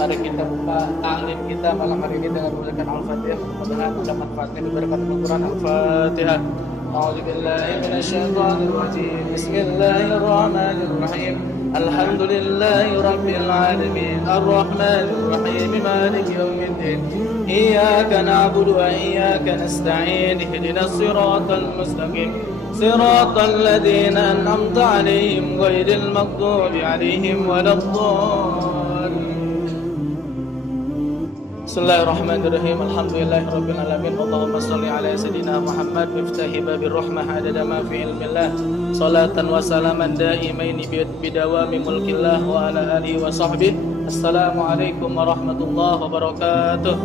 Mari kita buka taklim kita malam hari ini dengan membacakan Al-Fatihah. Mudah-mudahan ada manfaatnya berkat Al-Quran. Al-Fatihah. A'udzubillahi minasyaitonir rajim. Bismillahirrahmanirrahim. Alhamdulillahi rabbil alamin. Arrahmanir rahim. Maliki yaumiddin. Iyyaka na'budu wa iyyaka nasta'in. Ihdinas siratal mustaqim. Siratal ladzina an'amta 'alaihim ghairil maghdubi 'alaihim waladdallin. Bismillahirrahmanirrahim. Alhamdulillahirabbil alamin. Allahumma shalli ala sayidina Muhammad miftahi babir rahmah adada ma fi ilmillah. Salatan wa salaman daimaini bidawami mulkillah wa ala alihi wa sahbihi. Assalamualaikum warahmatullahi wabarakatuh.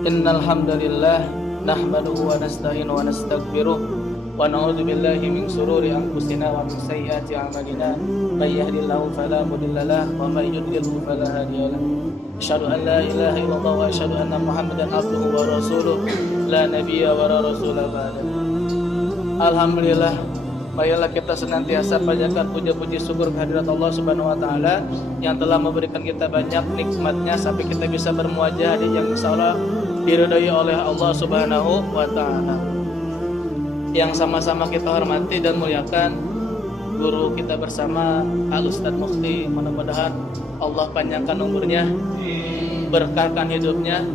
Innal hamdalillah nahmaduhu wa nasta'inu wa nastaghfiruh wa na'udzu billahi min shururi anfusina wa min sayyiati a'malina may yahdihillahu fala mudilla lahu wa may yudlilhu fala hadiya lahu. Asyhadu an la ilaha illallah wa asyhadu anna Muhammadan abduhu wa rasuluh la nabiyya wa la rasula ba'da. Alhamdulillah, marilah kita senantiasa panjatkan puja-puji syukur kehadirat Allah Subhanahu wa taala yang telah memberikan kita banyak nikmatnya sampai kita bisa bermuajah di yang insyaallah diridhai oleh Allah Subhanahu wa taala. Yang sama-sama kita hormati dan muliakan guru kita bersama Al Ustadz Mufti. Mudah-mudahan Allah panjangkan umurnya, berkahkan hidupnya,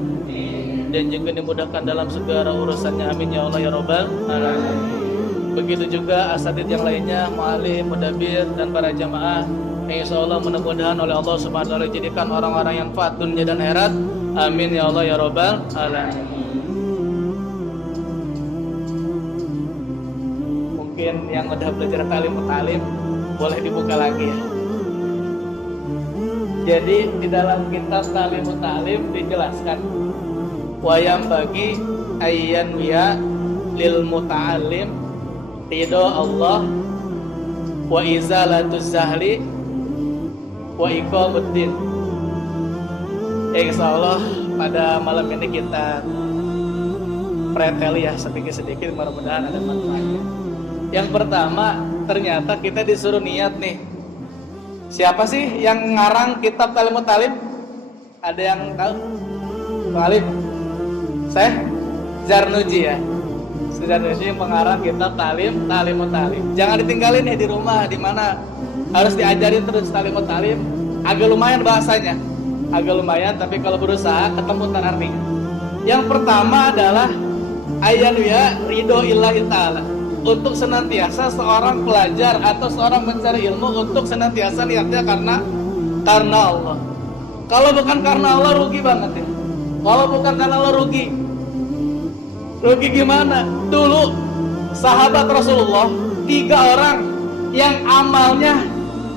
dan juga dimudahkan dalam segala urusannya. Amin ya Allah ya Rabbal alamin. Begitu juga asatidz yang lainnya, mu'alim, mudabir, dan para jamaah yang insyaallah mudah-mudahan oleh Allah Subhanahu wa taala dijadikan orang-orang yang faat dunia dan akhirat. Amin ya Allah ya Rabbal alamin. Mungkin yang udah belajar talim boleh dibuka lagi ya. Jadi di dalam kitab Talim dijelaskan wayam bagi ayyan wiya lil muta'allim ridho Allah wa izalatuz zahli wa iqamuddin. Insyaallah pada malam ini kita pretel ya sedikit-sedikit, mudah-mudahan ada manfaatnya. Yang pertama, ternyata kita disuruh niat nih. Siapa sih yang ngarang kitab Talimut Talim? Ada yang tahu? Talim? Syekh Zarnuji ya. Zarnuji yang pengarang kitab Talimut Talim. Jangan ditinggalin ya di rumah, di mana harus diajarin terus Talimut Talim. Agak lumayan bahasanya. Agak lumayan, tapi kalau berusaha ketemu artinya. Yang pertama adalah ayyanuya ridho illahi ta'ala. Untuk senantiasa seorang pelajar atau seorang mencari ilmu untuk senantiasa niatnya karena Allah. Kalau bukan karena Allah rugi banget ya. Kalau bukan karena Allah rugi gimana? Dulu sahabat Rasulullah 3 orang yang amalnya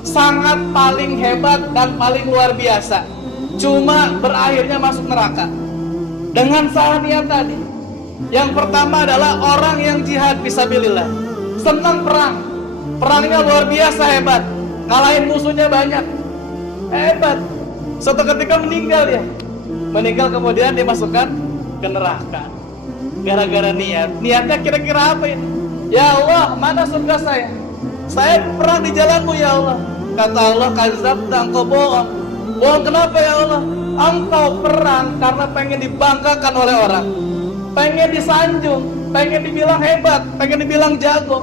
sangat paling hebat dan paling luar biasa, cuma berakhirnya masuk neraka dengan salah niat tadi. Yang pertama adalah orang yang jihad fisabilillah, senang perang, perangnya luar biasa hebat, ngalahin musuhnya banyak, hebat. Suatu ketika meninggal kemudian dimasukkan ke neraka gara-gara niatnya kira-kira apa ya? Ya Allah, mana surga saya? Saya perang di jalanmu ya Allah. Kata Allah, kadzabta, engkau bohong. Bohong kenapa ya Allah? Engkau perang karena pengen dibanggakan oleh orang, pengen disanjung, pengen dibilang hebat, pengen dibilang jago.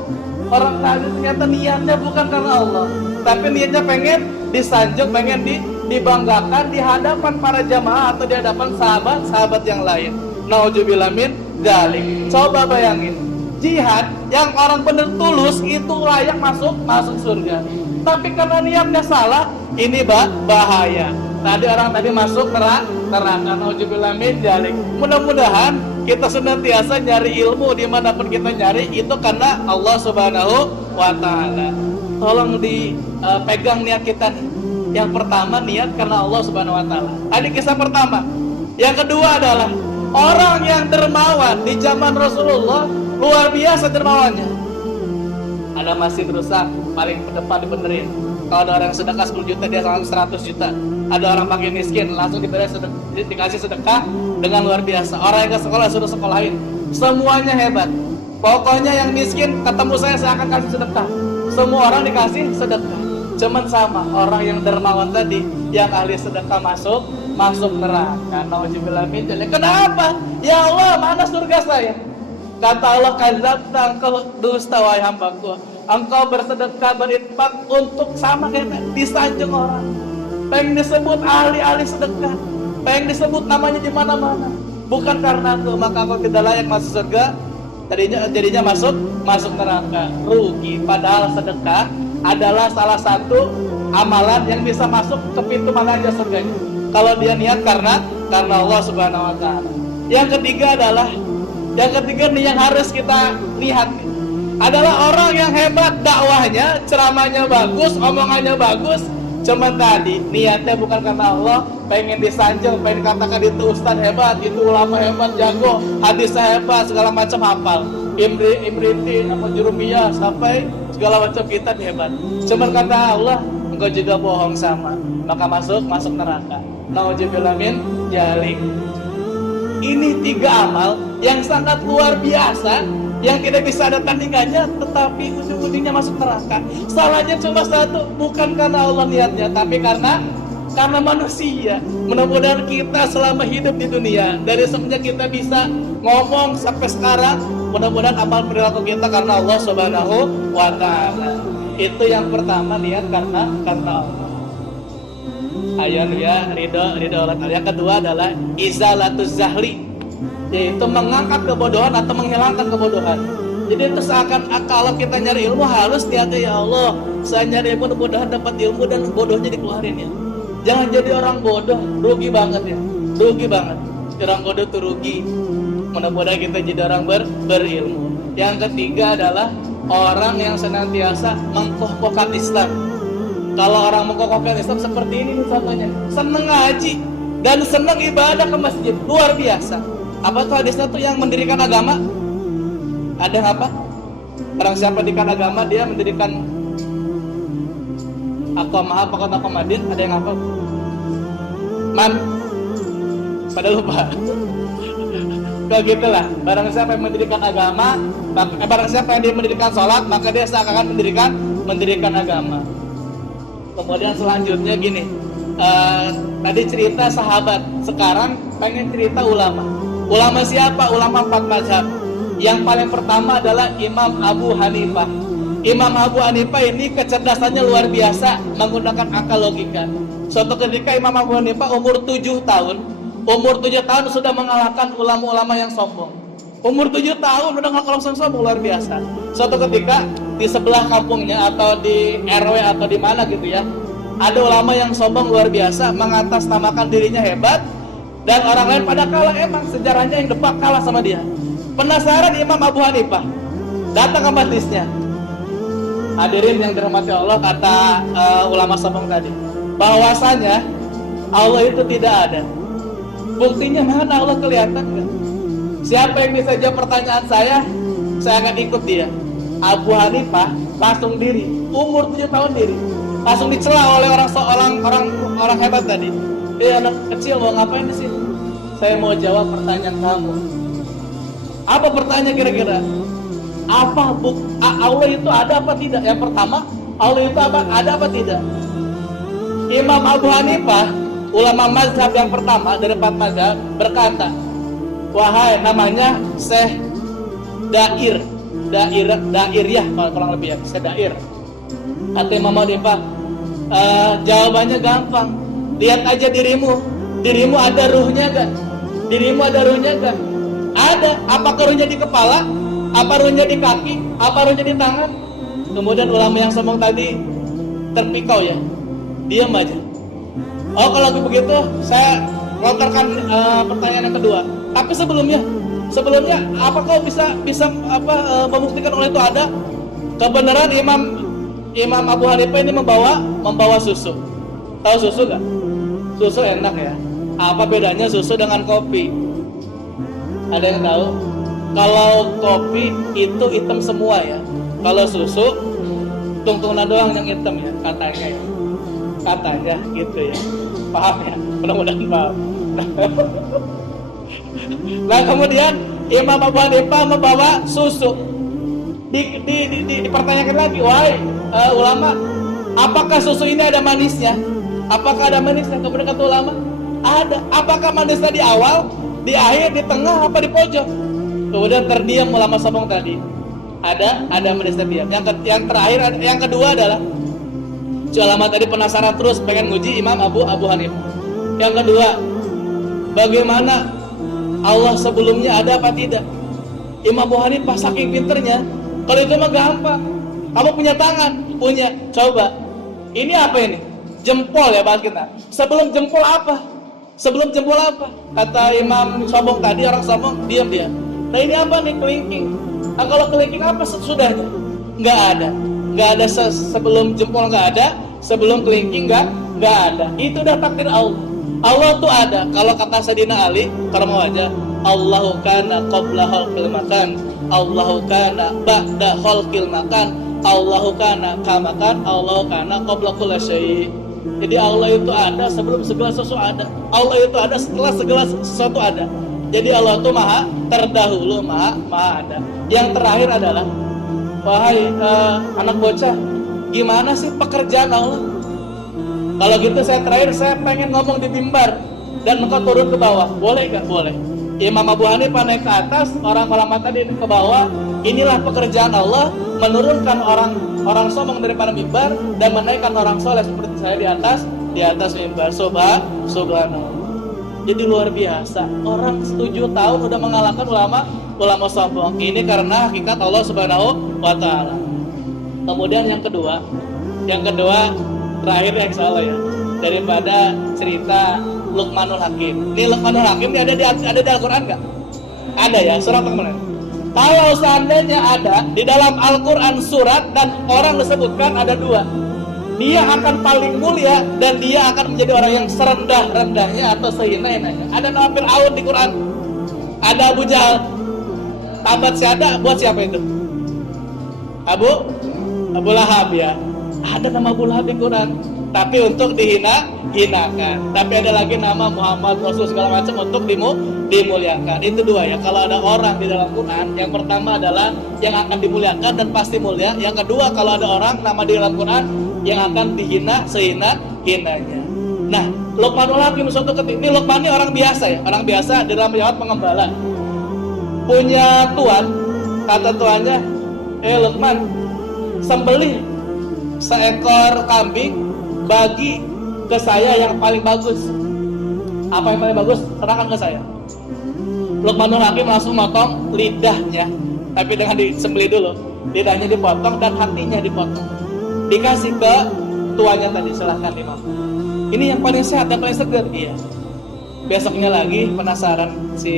Orang tadi ternyata niatnya bukan karena Allah, tapi niatnya pengen disanjung, pengen dibanggakan di hadapan para jamaah atau di hadapan sahabat-sahabat yang lain. Nauzubillah min dzalik. Coba bayangin, jihad yang orang benar tulus itu layak masuk surga. Tapi karena niatnya salah, ini bahaya. Orang tadi masuk neraka. Nauzubillah min dzalik. Mudah-mudahan kita senantiasa nyari ilmu dimanapun kita nyari itu karena Allah Subhanahu wa taala. Tolong dipegang niat kita nih. Yang pertama niat karena Allah Subhanahu wa taala. Tadi kisah pertama. Yang kedua adalah orang yang dermawan di zaman Rasulullah, luar biasa dermawannya. Ada masjid rusak, paling depan dibenerin. Kalau ada orang sedekah 10 juta, dia langsung 100 juta. Ada orang pakai miskin, langsung dikasih sedekah dengan luar biasa. Orang yang ke sekolah suruh sekolahin. Semuanya hebat. Pokoknya yang miskin ketemu saya akan kasih sedekah. Semua orang dikasih sedekah. Cuman sama orang yang dermawan tadi, yang ahli sedekah masuk neraka. Nauzubillah min dzalik. Kenapa? Ya Allah, mana surga saya? Kata Allah, kadzabta, engkau dusta wahai hambaku. Engkau bersedekah, berinfak untuk sama kayak disanjung orang. Pengen disebut ahli-ahli sedekah, pengen disebut namanya di mana-mana. Bukan karena itu maka engkau tidak layak masuk surga. Jadinya masuk neraka. Rugi. Padahal sedekah adalah salah satu amalan yang bisa masuk ke pintu mana aja surganya. Kalau dia niat karena Allah Subhanahu wa taala. Yang ketiga nih yang harus kita lihat adalah orang yang hebat dakwahnya, ceramahnya bagus, omongannya bagus, cuman tadi niatnya bukan karena Allah, pengen disanjung, pengen katakan itu ustaz hebat, itu ulama hebat, jago, hadisnya hebat, segala macam hafal, imriti, nama jurumiyah, sampai segala macam kitab hebat. Cuman kata Allah, engkau juga bohong sama, maka masuk neraka. Nauzubillah min dzalik. Ini 3 amal yang sangat luar biasa, yang tidak bisa ada tandingannya, tetapi ujung-ujungnya masuk neraka. Salahnya cuma satu, bukan karena Allah niatnya, tapi karena manusia. Mudah-mudahan kita selama hidup di dunia, dari semenjak kita bisa ngomong sampai sekarang, mudah-mudahan amal perilaku kita karena Allah Subhanahu wa taala. Itu yang pertama, niat karena Allah. Ayo ya, ridho Allah. Yang kedua adalah izalatuz zahli, yaitu mengangkat kebodohan atau menghilangkan kebodohan. Jadi itu seakan kalau kita nyari ilmu harus niatnya, ya Allah, saya nyari ilmu, mudah-mudahan dapat ilmu dan bodohnya dikeluarin ya. Jangan jadi orang bodoh, rugi banget ya. Rugi banget. Orang bodoh tuh rugi. Mudah-mudahan kita jadi orang berilmu. Yang ketiga adalah orang yang senantiasa mengkokohkan Islam. Kalau orang mengkokohkan Islam seperti ini nih contohnya, seneng ngaji dan seneng ibadah ke masjid, luar biasa. Apa tuh hadisnya tuh yang mendirikan agama? Ada yang apa? Orang siapa mendirikan agama, dia mendirikan Aqamah, Kota Komadin, ada yang apa? Pada lupa. Kalau gitulah, barang siapa yang mendirikan agama, barang siapa yang dia mendirikan sholat, maka dia seakan mendirikan agama. Kemudian selanjutnya gini, tadi cerita sahabat, sekarang pengen cerita ulama. Ulama siapa? Ulama 4 mazhab. Yang paling pertama adalah Imam Abu Hanifah. Imam Abu Hanifah ini kecerdasannya luar biasa, menggunakan akal logika. Suatu ketika Imam Abu Hanifah umur 7 tahun sudah mengalahkan ulama-ulama yang sombong. Umur 7 tahun udah ngalahkan ulama yang sombong, luar biasa. Suatu ketika di sebelah kampungnya atau di RW atau di mana gitu ya, ada ulama yang sombong luar biasa, mengatasnamakan dirinya hebat, dan orang lain pada kalah. Emang sejarahnya yang depan kalah sama dia. Penasaran Imam Abu Hanifah, datang ke majelisnya. Hadirin yang dirahmati Allah, kata ulama sombong tadi, bahwasanya Allah itu tidak ada. Buktinya mana Allah kelihatan nggak? Siapa yang bisa jawab pertanyaan saya akan ikut dia. Abu Hanifah langsung diri, umur 7 tahun diri, langsung dicela oleh orang hebat tadi. Anak kecil mau ngapain di sini? Saya mau jawab pertanyaan kamu. Apa pertanyaan kira-kira? Allah itu ada apa tidak? Yang pertama, Allah itu ada apa tidak? Imam Abu Hanifah, ulama mazhab yang pertama dari 4 mazhab, berkata, wahai, namanya Syekh Dairiyah, kurang lebih ya, Syekh Dair. Kata Imam Abu Hanifah, jawabannya gampang. Lihat aja dirimu ada ruhnya gak? Dirimu ada ruhnya gak? Ada. Apakah ruhnya di kepala? Apa ruhnya di kaki? Apa ruhnya di tangan? Kemudian ulama yang sombong tadi terpikau ya, diam aja. Oh, kalau begitu saya lontarkan pertanyaan yang kedua. Tapi sebelumnya, apa kau bisa membuktikan oleh itu ada? Kebenaran Imam Abu Hanifah ini membawa susu. Tahu susu gak? Susu enak ya. Apa bedanya susu dengan kopi? Ada yang tahu? Kalau kopi itu hitam semua ya. Kalau susu tungtungan doang yang hitam ya, katanya ya. Katanya gitu ya. Paham ya? Mudah-mudahan paham. Nah kemudian Imam Abu Hanifah membawa susu. Dipertanyakan lagi, wahai ulama, apakah susu ini ada manisnya? Apakah ada manisnya? Kemudian kata ulama, ada. Apakah manisnya di awal, di akhir, di tengah, apa di pojok? Kemudian terdiam ulama sombong tadi. Ada manisnya diam. Yang terakhir, yang kedua adalah ulama tadi penasaran terus pengen nguji Imam Abu Hanifah. Yang kedua, bagaimana Allah sebelumnya ada apa tidak? Imam Abu Hanifah saking pinternya, kalau itu mah gampang. Kamu punya tangan, punya. Coba. Ini apa ini? Jempol ya bahas kita. Sebelum jempol apa? Sebelum jempol apa? Kata Imam sombong tadi, orang sombong, diam dia. Nah ini apa nih? Kelingking. Nah kalau kelingking apa sesudahnya? Nggak ada. Nggak ada sebelum jempol, nggak ada. Sebelum kelingking nggak ada. Itu udah takdir Allah. Allah tuh ada. Kalau kata Sayyidina Ali, kalau mau aja, Allahu kana qabla khalqil makan, Allahu kana ba'da khalqil makan, Allahu kana kamakan, Allahu kana qabla kulli syai'. Jadi Allah itu ada sebelum segala sesuatu ada. Allah itu ada setelah segala sesuatu ada. Jadi Allah itu maha terdahulu, maha ada. Yang terakhir adalah, wahai anak bocah, gimana sih pekerjaan Allah? Kalau gitu saya pengen ngomong di mimbar dan engkau turun ke bawah. Boleh gak? Boleh. Imam Abu Hanifah naik ke atas, orang ulama tadi ke bawah. Inilah pekerjaan Allah, menurunkan orang sombong daripada mimbar dan menaikkan orang soleh seperti saya di atas mimbar. Subhanallah. Jadi luar biasa. Orang 7 tahun udah mengalahkan ulama sombong. Ini karena hakikat Allah Subhanahu wa taala. Kemudian yang kedua terakhir yang salah ya, daripada cerita Luqmanul Hakim. Ini Luqmanul Hakim ini ada di Al-Qur'an enggak? Ada ya, surat mana? Kalau seandainya ada di dalam Al-Qur'an surat dan orang disebutkan ada 2. Dia akan paling mulia dan dia akan menjadi orang yang serendah-rendahnya atau sehina-hinanya. Ada nama Fir'aun di Quran. Ada Abu Jahal. Tabat syada buat siapa itu? Abu Lahab ya. Ada nama Abu Lahab di Quran. Tapi untuk dihinakan. Tapi ada lagi nama Muhammad, Rasul segala macam untuk dimuliakan. Itu 2 ya. Kalau ada orang di dalam Quran, yang pertama adalah yang akan dimuliakan dan pasti mulia. Yang kedua, kalau ada orang nama di dalam Quran yang akan dihina sehina-hinanya. Nah, Luqmanul Hakim suatu ketika, ini Luqman ini orang biasa ya, orang biasa dalam menjawab pengembala. Punya tuan, kata tuannya, Luqman, sembelih seekor kambing bagi ke saya yang paling bagus. Apa yang paling bagus? Serahkan ke saya. Luqmanul Hakim langsung motong lidahnya, tapi dengan disembelih dulu. Lidahnya dipotong dan hatinya dipotong. Dikasih ke tuannya tadi, silahkan dimakan. Ini yang paling sehat dan paling segar. Iya. Besoknya lagi penasaran si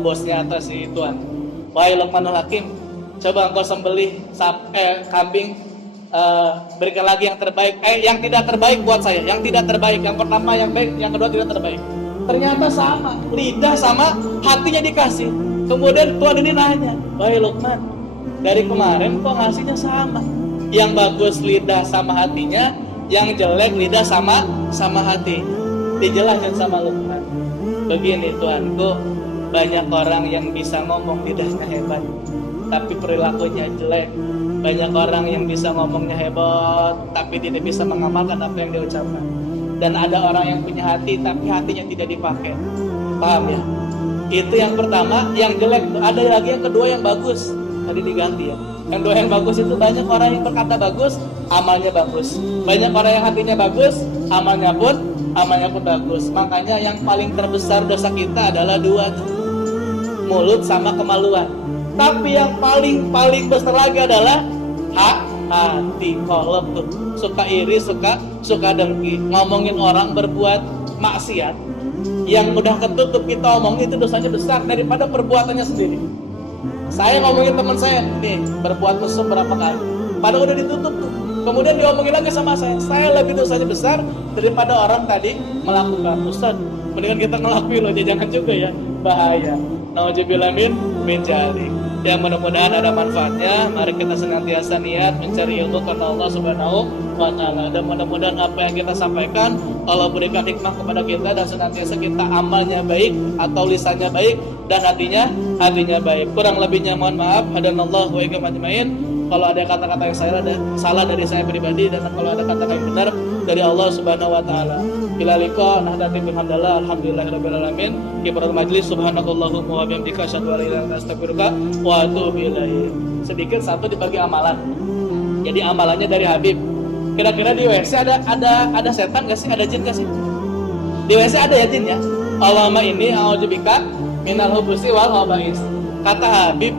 bosnya atau si tuan. Wahai Luqmanul Hakim, coba engkau sembelih kambing, berikan lagi yang terbaik. Yang tidak terbaik buat saya. Yang tidak terbaik. Yang pertama yang baik, yang kedua tidak terbaik. Ternyata sama, lidah sama hatinya dikasih. Kemudian tuan ini nanya, wahai Luqman, dari kemarin kok ngasihnya sama? Yang bagus lidah sama hatinya, yang jelek lidah sama hati. Dijelaskan sama Luqman, begini tuanku, banyak orang yang bisa ngomong lidahnya hebat, tapi perilakunya jelek. Banyak orang yang bisa ngomongnya hebat, tapi tidak bisa mengamalkan apa yang dia ucapkan. Dan ada orang yang punya hati, tapi hatinya tidak dipakai. Paham ya? Itu yang pertama, yang jelek. Ada lagi yang kedua yang bagus. Tadi diganti ya. Yang dua yang bagus itu banyak orang yang berkata bagus, amalnya bagus. Banyak orang yang hatinya bagus, amalnya pun bagus. Makanya yang paling terbesar dosa kita adalah 2, mulut sama kemaluan. Tapi yang paling besar lagi adalah hati, kolot tuh. Suka iri, suka dengki. Ngomongin orang berbuat maksiat yang udah ketutup kita omongin, itu dosanya besar daripada perbuatannya sendiri. Saya ngomongin teman saya nih berbuat mesum berapa kali, padahal udah ditutup tuh. Kemudian diomongin lagi sama saya lebih dosanya besar daripada orang tadi melakukan. Ustaz, mendingan kita ngelakuin loh, jangan juga ya, bahaya. Nauzubillah min dzalik. Yang mudah-mudahan ada manfaatnya. Mari kita senantiasa niat mencari ilmu karena Allah Subhanahu wa taala. Dan mudah-mudahan apa yang kita sampaikan Allah berikan hikmah kepada kita dan senantiasa kita amalnya baik atau lisannya baik dan hatinya baik. Kurang lebihnya mohon maaf. Hadanallahu wa iyyakum ajmain. Kalau ada kata-kata yang salah dari saya pribadi, dan kalau ada kata-kata yang benar dari Allah Subhanahu wa taala. Bila liqa nahdati bil hamdalillah alhamdulillahirabbil alamin. Kibarul majlis subhanakallahumma wa bihamdika asyhadu an la ilaha illa anta astaghfiruka wa atubu ilaik. Sedikit satu dibagi amalan. Jadi amalannya dari Habib. Kira-kira di WC ada setan enggak sih? Ada jin enggak sih? Di WC ada ya jin ya? Allahumma inni a'udzubika minal hubusi wal khaba'is. Kata Habib,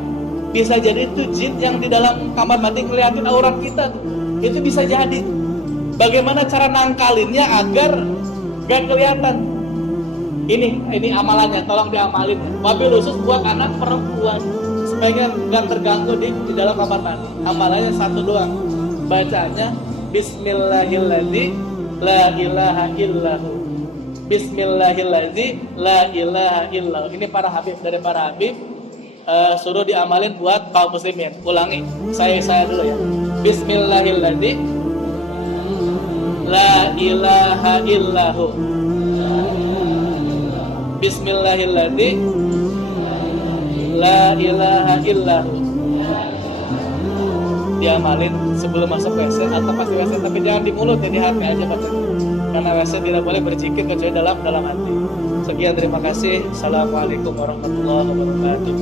bisa jadi itu jin yang di dalam kamar mandi ngeliatin aurat kita tuh. Itu bisa jadi. Bagaimana cara nangkalinnya agar gak kelihatan? Ini amalannya, tolong diamalin. Wabil khusus buat anak perempuan supaya gak terganggu di dalam kamar mandi. Amalannya satu doang. Bacanya Bismillahilladzi la ilaha illahu. Bismillahilladzi la ilaha illallah. Ini para Habib, dari para Habib suruh diamalin buat kaum muslimin. Ulangi, saya dulu ya. Bismillahilladzi la ilaha illahu. Bismillahilladzi la ilaha illahu. Diamalin sebelum masuk WC atau pas di WC, tapi jangan di mulut ya, di hati aja baca. Karena WC tidak boleh berzikir kecuali dalam hati. Sekian, terima kasih. Assalamualaikum warahmatullahi wabarakatuh.